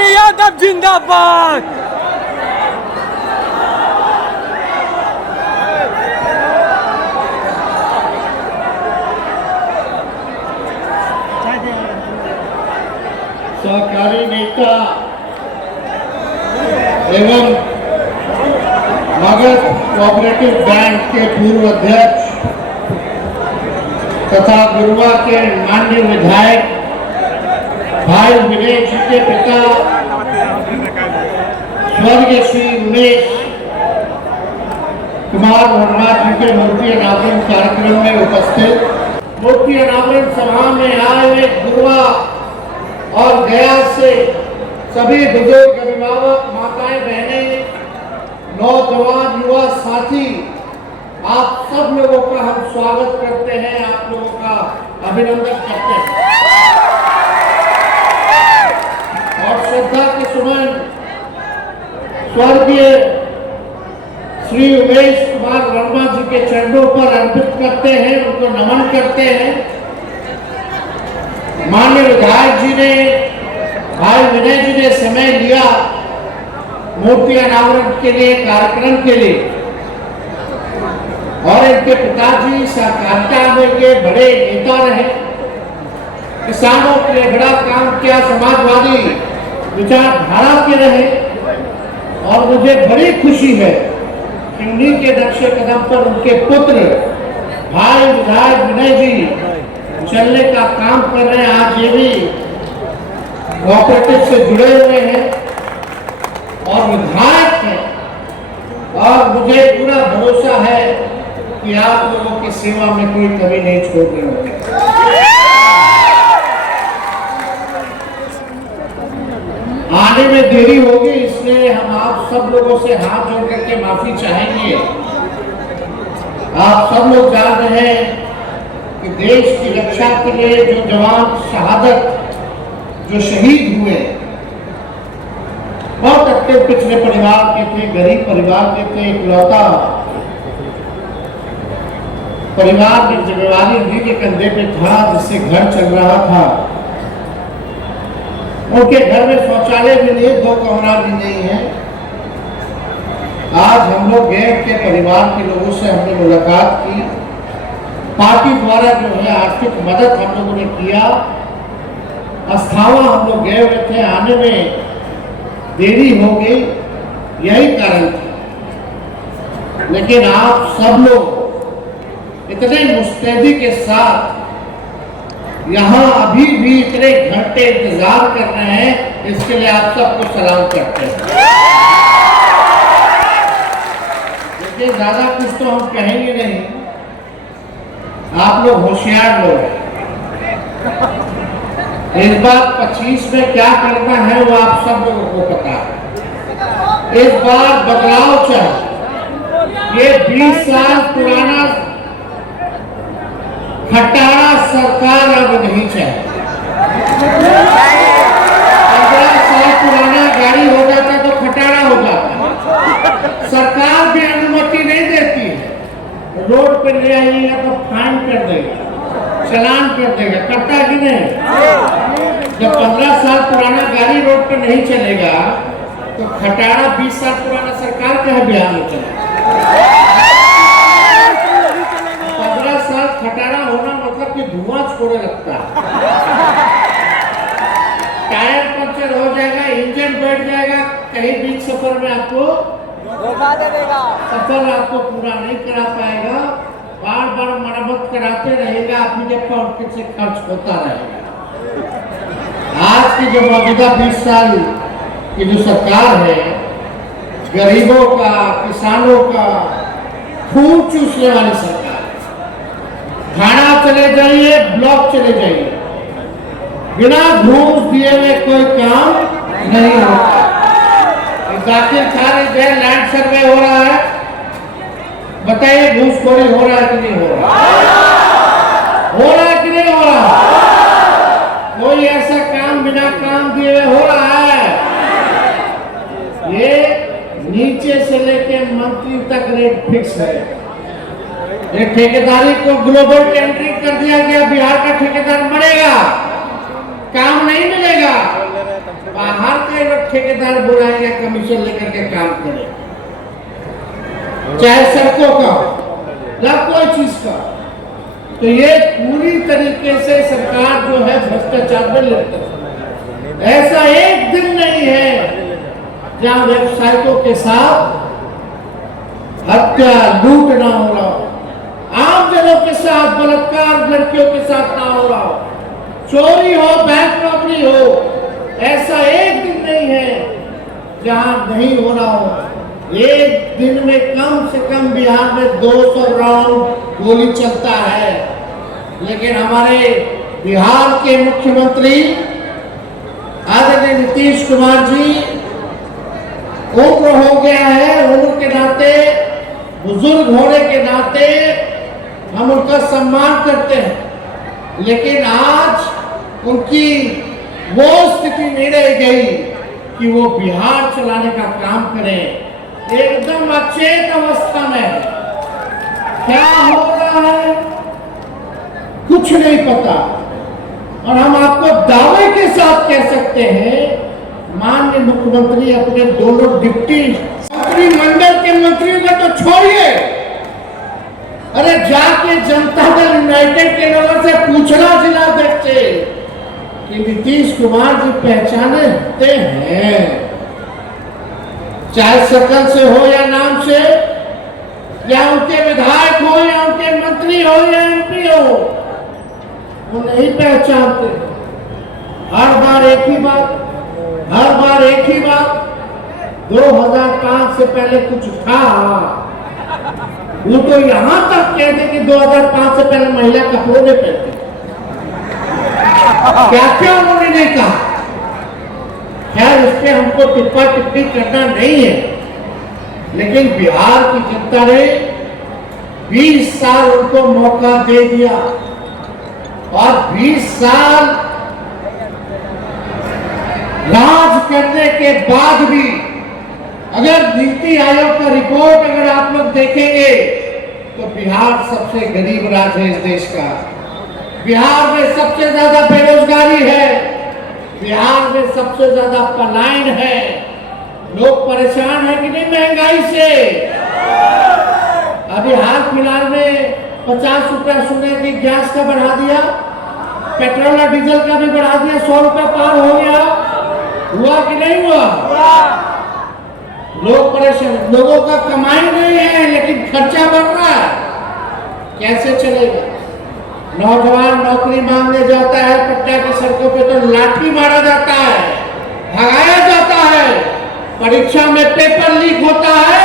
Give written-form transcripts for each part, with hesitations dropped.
तेजस्वी यादव जिंदाबाद। सहकारी नेता एवं मगध कोऑपरेटिव बैंक के पूर्व अध्यक्ष तथा गुरुआ के माननीय विधायक भाई विनय जी के पिता स्वर्गीय श्री उमेश कुमार वर्मा जी के मूर्ति अनावरण कार्यक्रम में उपस्थित मूर्ति अनावरण सभा में आए गुरुआ और गया से सभी बुजुर्ग अभिभावक माताएं बहनें नौजवान युवा साथी आप सब लोगों का हम स्वागत करते हैं, आप लोगों का अभिनंदन करते हैं और श्रद्धा के सुमन स्वर्गीय श्री उमेश कुमार वर्मा जी के चरणों पर अर्पित करते हैं, उनको नमन करते हैं। माननीय विधायक जी ने भाई विनय जी ने समय लिया मूर्ति अनावरण के लिए, कार्यक्रम के लिए, और इनके पिताजी सहकारिता में के बड़े नेता रहे, किसानों के लिए बड़ा काम किया, समाजवादी विचारधारा के रहे और मुझे बड़ी खुशी है कि उन्हीं के नक्शे कदम पर उनके पुत्र भाई विधायक विनय जी चलने का काम कर रहे हैं। आज ये भी कोऑपरेटिव से जुड़े हुए हैं और विधायक हैं और मुझे पूरा भरोसा है कि आप लोगों की सेवा में कोई कमी नहीं छोड़ रहे होंगे। आने में देरी होगी, इसलिए हम आप सब लोगों से हाथ जोड़ करके माफी चाहेंगे। आप सब लोग जान रहे हैं कि देश की रक्षा के लिए जो जवान शहादत जो शहीद हुए बहुत अच्छे पिछले परिवार के थे, गरीब परिवार के थे, इकलौता परिवार में जिम्मेवारी उन्हीं के कंधे पे था जिससे घर चल रहा था। उनके घर में शौचालय भी नहीं, 2 कमरा भी नहीं है। आज हम लोग गए के परिवार के लोगों से हमने मुलाकात की, पार्टी द्वारा जो है आर्थिक मदद हम लोगों ने किया। अस्थावा हम लोग गए हुए थे, आने में देरी हो गई, यही कारण था। लेकिन आप सब लोग इतने मुस्तैदी के साथ यहाँ अभी भी इतने घंटे इंतजार कर रहे हैं, इसके लिए आप सबको सलाम करते हैं। लेकिन ज्यादा कुछ तो हम कहेंगे नहीं, आप लोग होशियार लोग हैं। इस बार 25 में क्या करना है वो आप सब लोगों को पता है। इस बार बदलाव चाहिए। ये 20 साल पुराना खटारा सरकार अब नहीं चाहिए। 15 साल पुराना गाड़ी हो जाता तो खटारा हो जाता। सरकार भी अनुमति नहीं देती है, रोड पे ले आइएगा तो फाइन कर देगा, चलान कर देगा, करता कि नहीं। जब 15 साल पुराना गाड़ी रोड पे नहीं चलेगा तो खटारा 20 साल पुराना सरकार का है बिहार में चलेगा। 15 साल खटारा होना मतलब कि धुआं छोड़े लगता है, टायर पंचर हो जाएगा, इंजन बैठ जाएगा, कहीं बीच सफर में आपको धोखा दे देगा, सफर आपको पूरा नहीं करा पाएगा, बार बार मरम्मत कराते रहेगा, अपने पॉकेट से खर्च होता रहेगा। आज की जो मौजूदा 20 साल की जो सरकार है, गरीबों का, किसानों का खून चूसने वाली सरकार। थाना चले जाइए, ब्लॉक चले जाइए, बिना घूस दिए हुए कोई काम नहीं होता। जाकिर खान जैन लैंड सर्वे हो रहा है, बताइए घूसखोरी हो रहा है कि नहीं हो रहा? हो रहा है कि नहीं हो रहा? कोई ऐसा काम बिना काम दिए हुए हो रहा है? ये नीचे से लेके मंत्री तक रेट फिक्स है। ये ठेकेदारी को ग्लोबल टेंडरिंग कर दिया गया, बिहार का ठेकेदार मरेगा, काम नहीं मिलेगा, बाहर के ठेकेदार बुलाएंगे, कमीशन लेकर के काम करें, चाहे सड़कों का या कोई चीज का। तो ये पूरी तरीके से सरकार जो है भ्रष्टाचार में लिप्त है। ऐसा एक दिन नहीं है जहां व्यवसायिकों के साथ हत्या लूट ना हो रहा हो, आम जनों के साथ बलात्कार, लड़कियों के साथ ना हो रहा हो, चोरी हो, बैंक रॉबरी हो, ऐसा एक दिन नहीं है जहां नहीं हो रहा हो। एक दिन में कम से कम बिहार में 200 राउंड गोली चलता है। लेकिन हमारे बिहार के मुख्यमंत्री आदरणीय नीतीश कुमार जी, उम्र हो गया है, उम्र के नाते, बुजुर्ग होने के नाते हम उनका सम्मान करते हैं, लेकिन आज उनकी वो स्थिति नहीं रह गई कि वो बिहार चलाने का काम करें। एकदम अचेत अवस्था में क्या हो रहा है कुछ नहीं पता। और हम आपको दावे के साथ कह सकते हैं, माननीय मुख्यमंत्री अपने दोनों डिप्टी मंत्रिमंडल के मंत्रियों का तो छोड़िए, अरे जाके जनता दल यूनाइटेड के लोगों से पूछना जिलाध्यक्ष से कि नीतीश कुमार जी पहचानते हैं, चाहे शकल से हो या नाम से, या उनके विधायक हो या उनके मंत्री हो या एमपी हो, वो नहीं पहचानते। हर बार एक ही बात, हर बार एक ही बात। 2005 से पहले कुछ था, वो तो यहां तक कहते कि 2005 से पहले महिला कपड़ों में पहनती, क्या क्या उन्होंने नहीं कहा। खैर, इस पे हमको टिप्पा टिप्पणी करना नहीं है, लेकिन बिहार की जनता ने 20 साल उनको मौका दे दिया, और 20 साल राज करने के बाद भी अगर नीति आयोग का रिपोर्ट अगर आप लोग देखेंगे तो बिहार सबसे गरीब राज्य है इस देश का। बिहार में सबसे ज्यादा बेरोजगारी है, बिहार में सबसे ज्यादा पलायन है, लोग परेशान है कि नहीं महंगाई से। अभी हाल फिलहाल में 50 रुपया सुने की गैस का बढ़ा दिया, पेट्रोल और डीजल का भी बढ़ा दिया, 100 रुपया पार हो गया। हुआ कि नहीं हुआ? लोग परेशान, लोगों का कमाई नहीं है लेकिन खर्चा बढ़ रहा है, कैसे चलेगा? नौजवान नौकरी मांगने जाता है, पटना की सड़कों पे तो लाठी मारा जाता है, भगाया जाता है, परीक्षा में पेपर लीक होता है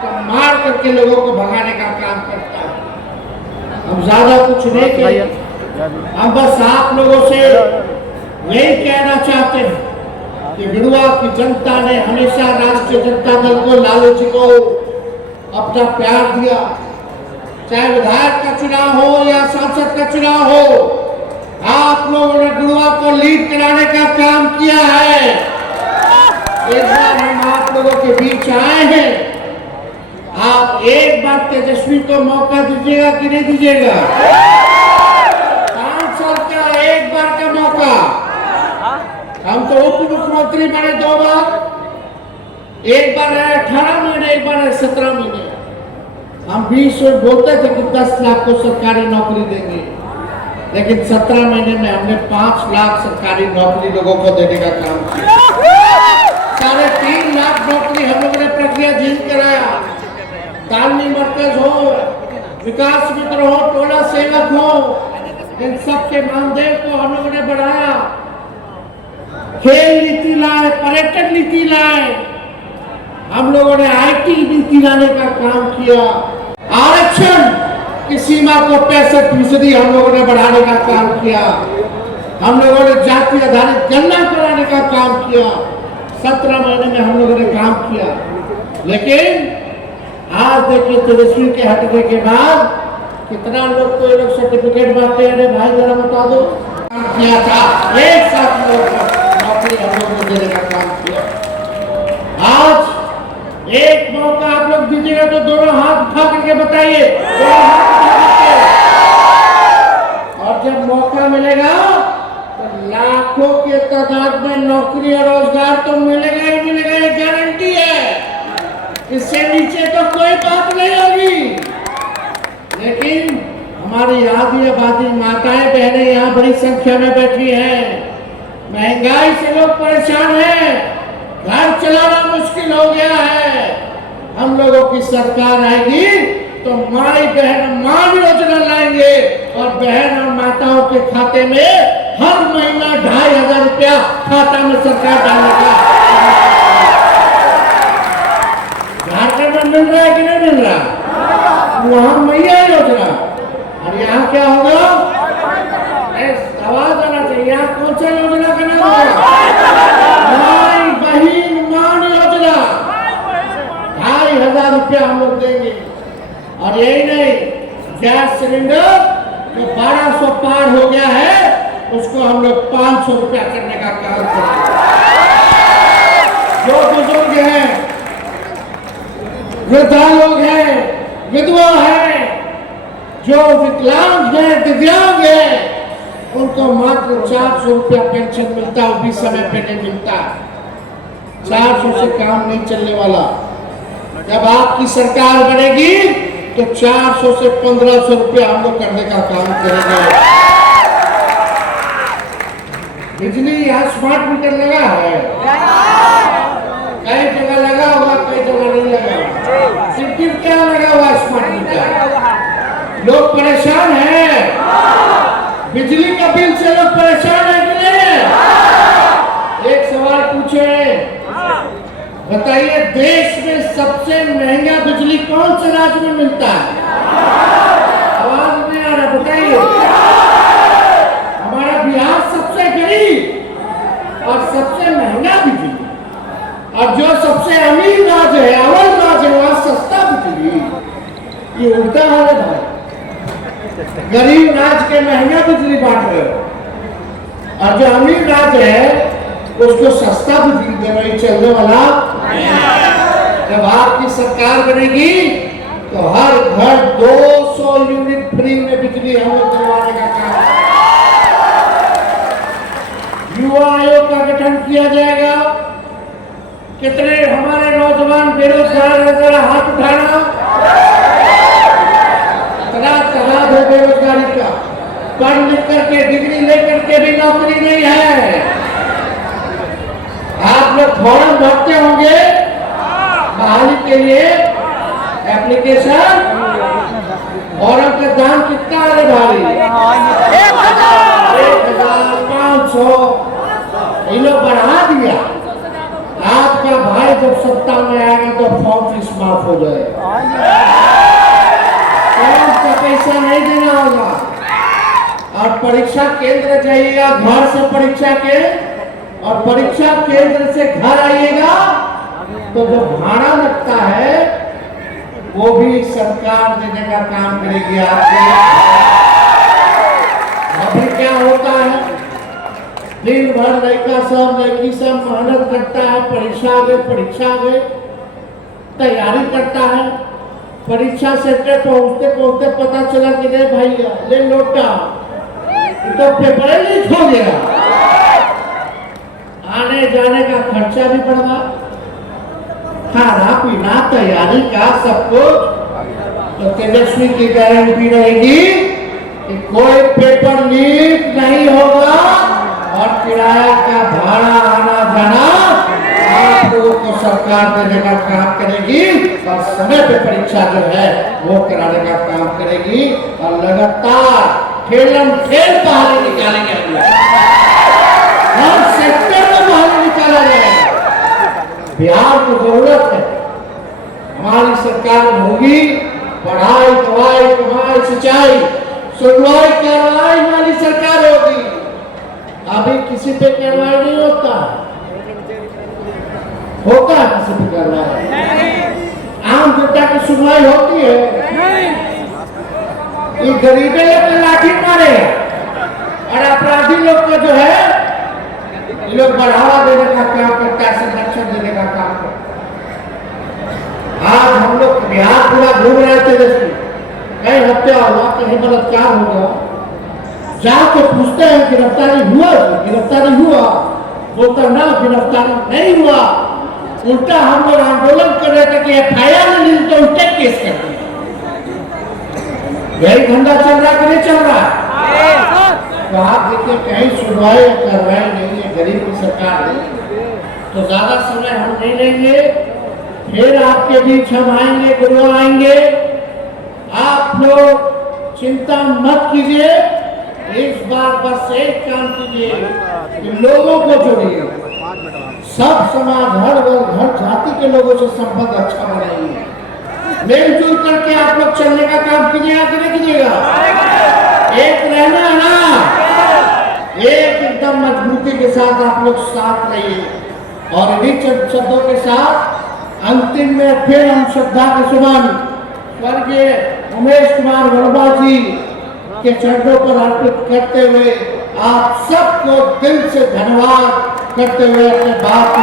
तो मार करके लोगों को भगाने का काम करता है। हम ज्यादा कुछ नहीं कहेंगे, हम बस आप लोगों से यही कहना चाहते हैं कि गिरुआ की जनता ने हमेशा राष्ट्रीय जनता दल को, लालू जी को अपना प्यार दिया। चाहे विधायक का चुनाव हो या सांसद का चुनाव हो, आप लोगों ने गिरुआ को लीड कराने का काम किया है। इस बार हम आप लोगों के बीच आए हैं, आप एक बार तेजस्वी को मौका दीजिएगा कि नहीं दीजिएगा? 5 साल का एक बार का मौका। हम तो उप मुख्यमंत्री बने 2 बार, एक बार है 18 महीने, एक बार है 17 महीने। हम 20 में बोलते थे कि 10 लाख को सरकारी नौकरी देंगे, लेकिन 17 महीने में हमने 5 लाख सरकारी नौकरी लोगों को देने का काम किया। 3.5 लाख नौकरी हम लोगों ने प्रक्रियाधीन कराया। तालमी मरकज हो, विकास मित्र हो, टोला सेवक हो, इन सब के मानदेय को हम लोगों ने बढ़ाया। खेल नीति लाए, पर्यटन नीति लाए, हम लोगों ने आईटी नीति लाने का काम किया। आरक्षण की सीमा को 65% हम लोगों ने बढ़ाने का काम किया। हम लोगों ने जाति आधारित गणना कराने का काम किया। 17 महीने में हम लोगों ने काम किया। लेकिन आज देखिए, तेजस्वी के हटने के बाद कितना लोग को ये लोग सर्टिफिकेट बांटते हैं। भाई जरा बता दो, किया था एक साथ नौकरी हम लोगों ने देने का काम किया। आज एक मौका आप लोग दीजिएगा तो दोनों हाथ उठा करके बताइए, और जब मौका मिलेगा तो लाखों के तादाद में नौकरी और रोजगार तो मिलेगा ही मिलेगा, ये गारंटी है। इससे नीचे तो कोई बात नहीं होगी। लेकिन हमारी आधी आबादी माताएं बहनें यहाँ बड़ी संख्या में बैठी हैं। महंगाई से लोग परेशान हैं, घर चलाना मुश्किल हो गया है। हम लोगों की सरकार आएगी तो माई बहन मान योजना लाएंगे और बहन और माताओं के खाते में हर महीना 2500 रुपया खाता में सरकार डालेगा। झारखंड में मिल रहा है कि नहीं मिल रहा? वहां मैया योजना। और यहाँ क्या होगा? आवाज आना चाहिए। यहाँ कौन सा योजना का नाम है? माई बहन मान योजना। 2500 रुपया हम लोग देंगे। और यही नहीं, गैस सिलेंडर जो 1200 पार हो गया है उसको हम लोग 500 रुपया करने का काम करेंगे। जो बुजुर्ग हैं, वृद्धा लोग हैं, विधवा है, जो विकलांग है, दिव्यांग है, उनको मात्र 400 रुपया पेंशन मिलता है। वो भी समय पे नहीं मिलता। 400 से काम नहीं चलने वाला। जब आपकी सरकार बनेगी तो 400 से 1500 रुपया हम लोग करने का काम करेंगे। बिजली यहाँ स्मार्ट मीटर लगा है, कई जगह लगा हुआ, कई जगह नहीं लगा। सिर्फ क्या लगा हुआ स्मार्ट मीटर? लोग परेशान हैं। बिजली का बिल से लोग परेशान है कि नहीं? एक सवाल पूछे, बताइए देश में सबसे महंगा बिजली कौन से राज्य में मिलता है? आवाज नहीं आ रहा, बताइए। हमारा बिहार सबसे गरीब और सबसे महंगा बिजली, और जो सबसे अमीर राज्य है, अव्वल राज्य है, वहां सस्ता बिजली। ये उल्टा है भाई। गरीब राज्य के महंगा बिजली बांट रहे हो और जो अमीर राज्य है उसको सस्ता बिजली देना ही चलने वाला। जब आपकी सरकार बनेगी तो हर घर 200 यूनिट फ्री में बिजली हम लोग दिलवाने का काम। युवा आयोग का गठन किया जाएगा। कितने हमारे नौजवान बेरोजगार है, जरा हाथ उठाना। तादाद है बेरोजगारी का। पढ़ लिख करके डिग्री लेकर के भी नौकरी नहीं है। आप लोग फॉर्म भरते होंगे बहाली के लिए, एप्लीकेशन। फॉर्म का दाम कितना है भाई? 1500। ये लोग बढ़ा दिया। आपका भाई जब सत्ता में आएगा तो फॉर्म फीस माफ हो जाएगा। फॉर्म का पैसा नहीं देना होगा। और परीक्षा केंद्र जाइएगा, घर से परीक्षा के, और परीक्षा केंद्र से घर आइएगा तो जो भाड़ा लगता है वो भी सरकार देने का काम करेगी आपको। अभी क्या होता है, दिन भर लड़का सब लड़की सब मेहनत करता है, परीक्षा आ गई, तैयारी करता है। परीक्षा सेंटर पहुंचते पहुंचते पता चला कि नहीं भैया ले लौटा तो पेपर लीक हो गया। आने जाने का खर्चा भी बढ़ा, खाना पीना तैयारी का सब कुछ। तो तेजस्वी की गारंटी रहेगी कि कोई पेपर लीक नहीं होगा और किराया का भाड़ा आना जाना आप लोगों को सरकार देने का काम करेगी और समय पे परीक्षा जो है वो कराने का काम करेगी। और लगातार खेलम खेल बहाली निकालेंगे हम लोग। हर सेक्टर में बहाली निकाला जाएगा। बिहार को जरूरत है, हमारी सरकार होगी पढ़ाई दवाई कमाई सिंचाई सुनवाई कार्रवाई वाली सरकार होगी। अभी किसी पे कार्रवाई नहीं होता है किसी पे कार्रवाई? आम जनता की सुनवाई होती है? ये गरीबे लोग लाठी मारे और अपराधी लोग को जो है ये लोग बढ़ावा देने का काम करता है, संरक्षण देने का काम करता है। आज हम लोग बिहार पूरा घूम रहे थे, कहीं हत्या हुआ, कहीं बलात्कार हुआ, जाके पूछते हैं गिरफ्तारी हुआ वो तो ना गिरफ्तार नहीं हुआ, उल्टा हम लोग आंदोलन कर रहे थे कि FIR नहीं मिली तो उल्टे केस कर दिया। यही धंधा चल रहा कि नहीं चल रहा है? तो आप देखिए कहीं सुनवाई या कार्रवाई नहीं है, गरीब की सरकार नहीं। तो ज्यादा समय हम नहीं लेंगे, फिर आपके बीच हम आएंगे, गुरु आएंगे। आप लोग चिंता मत कीजिए, इस बार बस एक काम कीजिए कि लोगों को जोड़िए, सब समाज, हर वर्ग, हर जाति के लोगों से संबंध अच्छा बनाइए, मिलजुल करके आप लोग चलने का काम कीजिएगा कि नहीं कीजिएगा? एक रहना है ना, एक एकदम मजबूती के साथ आप लोग साथ रहिए। और इन्हीं शब्दों के साथ अंतिम में फिर हम श्रद्धा के सुमन स्वर्गीय उमेश कुमार वर्मा जी के चरणों पर अर्पित करते हुए आप सबको दिल से धन्यवाद करते हुए अपने बात को